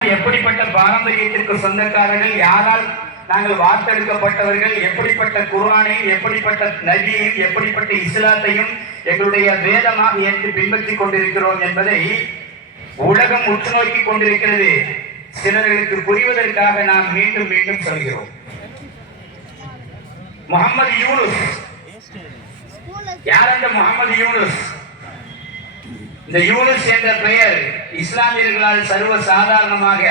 எப்படிப்பட்ட பாரம்பரியத்திற்கு சொந்தக்காரர்கள், யாரால் நாங்கள் வார்த்தெடுக்கப்பட்டவர்கள், எப்படிப்பட்ட குர்ஆனையும் எப்படிப்பட்ட நபியையும் எப்படிப்பட்ட இஸ்லாத்தையும் எங்களுடைய வேதமாக ஏற்று பின்பற்றிக் கொண்டிருக்கிறோம் என்பதை உலகம் உற்று நோக்கி கொண்டிருக்கிறது. சிலர்களுக்கு புரிவதற்காக நாம் மீண்டும் மீண்டும் சொல்கிறோம். முகமது யூனுஸ் யார்? அந்த முகமது யூனுஸ், இந்த யூனுஸ் என்ற பெயர் இஸ்லாமியர்களால் சர்வ சாதாரணமாக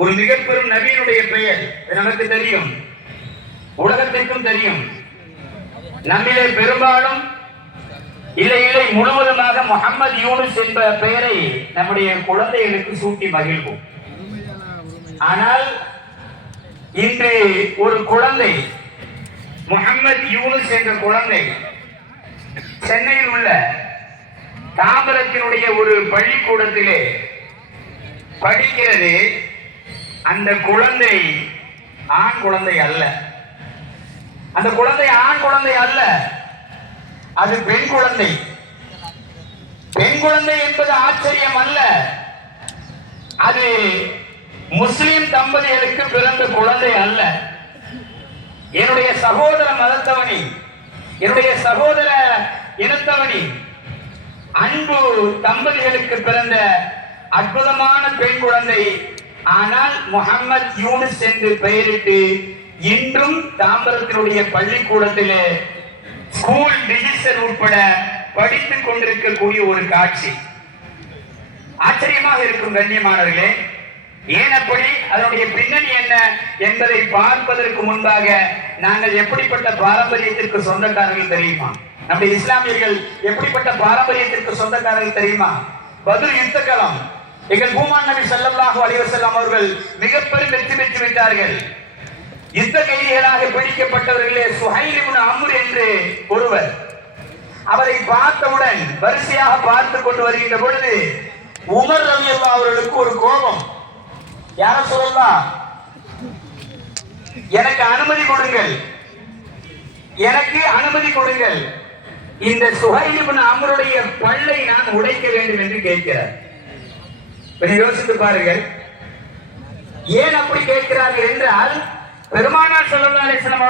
ஒரு மிக பெரும் நபியினுடைய பெயர். நமக்கு தெரியும், உலகத்திற்கும் தெரியும். நம்மிலே பெரும்பாலும் இல்லை முழுவதுமாக முகமது யூனுஸ் என்ற பெயரை நம்முடைய குழந்தைகளுக்கு சூட்டி மகிழ்வோம். ஆனால் இன்று ஒரு குழந்தை, முகமது யூனுஸ் என்ற குழந்தை சென்னையில் உள்ள தாம்பரத்தினுடைய ஒரு பள்ளிக்கூடத்திலே படிக்கிறது. அந்த குழந்தை ஆண் குழந்தை அல்ல. அந்த குழந்தை ஆண் குழந்தை அல்ல, அது பெண் குழந்தை. பெண் குழந்தை என்பது ஆச்சரியம் அல்ல, அது முஸ்லிம் தம்பதிகளுக்கு பிறந்த குழந்தை அல்ல. என்னுடைய சகோதர மதத்தவனி, என்னுடைய சகோதர இனத்தவனி, அன்பு தம்பதிகளுக்கு பிறந்த அற்புதமான பெண் குழந்தை. ஆனால் முகமது யூனுஸ் என்று பெயரிட்டு இன்றும் தாம்பரத்தினுடைய பள்ளிக்கூடத்திலே ஸ்கூல் ரிஜிஸ்டர் உட்பட படித்துக் கொண்டிருக்கக்கூடிய ஒரு காட்சி ஆச்சரியமாக இருக்கும். கண்ணியமானவர்களே, ஏன் அப்படி, அதனுடைய பின்னணி என்ன என்பதை பார்ப்பதற்கு முன்பாக நாங்கள் எப்படிப்பட்ட பாரம்பரியத்திற்கு சொந்தக்காரர்கள் தெரியுமா? நம்முடைய இஸ்லாமியர்கள் எப்படிப்பட்ட பாரம்பரியத்திற்கு சொந்தக்காரர்கள் தெரியுமா? பத்ர் யுத்த களம், எங்கள் பூமான் நபி ஸல்லல்லாஹு அலைஹி வஸல்லம் அவர்கள் மிகப்பெரும் வெற்றி பெற்று விட்டார்கள். யுத்த கைதிகளாக பிடிக்கப்பட்டவர்களே சுஹைல் இப்னு அம்ர் என்று ஒருவர். அவரை பார்த்தவுடன் வரிசையாக பார்த்து கொண்டு வருகின்ற பொழுது உமர் ரலியல்லாஹு அவர்களுக்கு ஒரு கோபம். யார சொல்லலாம், எனக்கு அனுமதி கொடுங்கள், எனக்கு அனுமதி கொடுங்கள், இந்த சுஹைல் இப்னு அம்ருடைய பல்லை நான் உடைக்க வேண்டும் என்று கேட்கிறார். யோசித்து பாருங்கள், ஏன் அப்படி கேட்கிறார்கள் என்றால் பெருமானார் ஸல்லல்லாஹு அலைஹி வஸல்லம்